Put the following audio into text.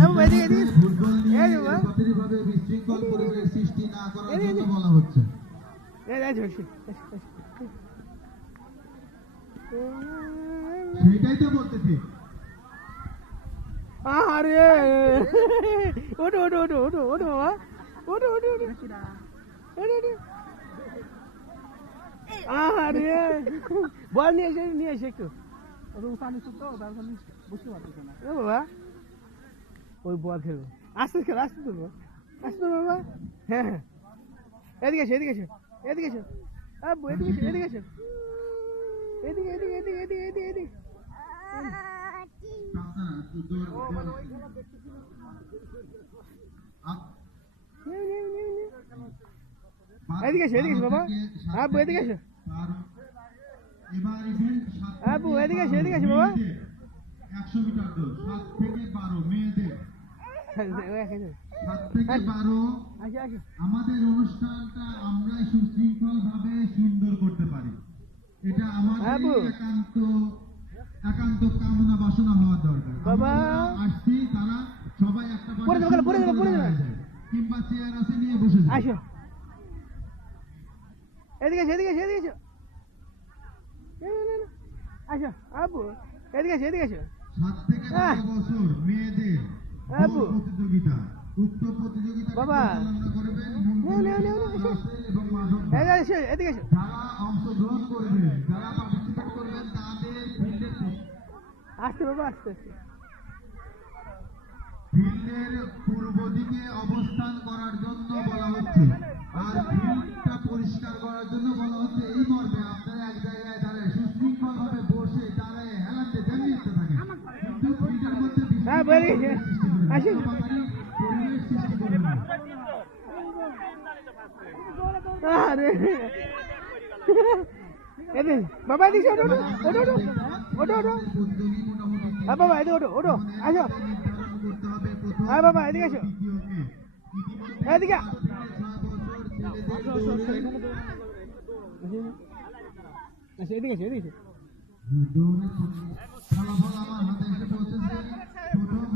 Football নিয়ে এরকমভাবে বিশৃঙ্খল পরিবেশ সৃষ্টি না করার জন্য বলা হচ্ছে। সেটাই তো বলতেছি। আরে ওটো ওটো ওটো ওটো ওটো বাবা ওটো ওটো ওটো আরে বল নিয়ে এসে একটু বুঝতে পারতেছে না বাবা ওই বল খেলবো আস্তে খেলো আস্তে তো আসতে বাবা হ্যাঁ হ্যাঁ এদিকে এসো এদিকে এসো এদিকে এসো আব্বু এদিকে এসো এদিকে এসো এদিকে এদিকে এদিকে এদিকে এদিকে এদিকে এদিকে এসো এদিকে এসো বাবা আব্বু এদিকে এসো আব্বু এদিকে এসো এদিকে এসো বাবা 100 মিটার দৌড় 7 থেকে 12 মেয়েদের 7 থেকে 12 আমাদের অনুষ্ঠানটা আমরাই সুশৃঙ্খল ভাবে সুন্দর করতে পারি। এটা আমাদের একান্ত কামনা বাসনা হওয়া দরকার। বাবা আসছি তারা সবাই একটা কিংবা চেয়ার আছে নিয়ে বসে যায়। আসো এদিকে এদিকে এদিকে আসো আব্বু এদিকে এদিকে আসো 7 থেকে 12 বছর মেয়েদের প্রতিযোগিতা উক্ত প্রতিযোগিতা পরিচালনা করবেন এবং এদিকে এসো যারা অংশগ্রহণ করবেন যারা পার্টিসিপেট করবেন তাদের ফিল্ডের আসতে বাবা আসতে ফিল্ডের পূর্ব দিকে অবস্থান করার জন্য বলা হচ্ছে আর ফিল্ডটা পরিষ্কার করার জন্য বলা হচ্ছে। এই মর্মে আপনারা এক জায়গায় দাঁড়ায় সুশৃঙ্খল ভাবে বসে দাঁড়ায় হেলাতে জানিয়ে থাকেন কিন্তু ফিল্ডের মধ্যে পরিবেশ সৃষ্টি করবেন না। বাবা এদিকে ওটো ওটো ওটো ওটো ওটো বাবা এদিকে ওটো ওটো আসো হ্যাঁ বাবা এদিকে আসো এদিকে এদিকে এদিকে ফলাফল আমার হাতে এসে পৌঁছেছে। প্রথম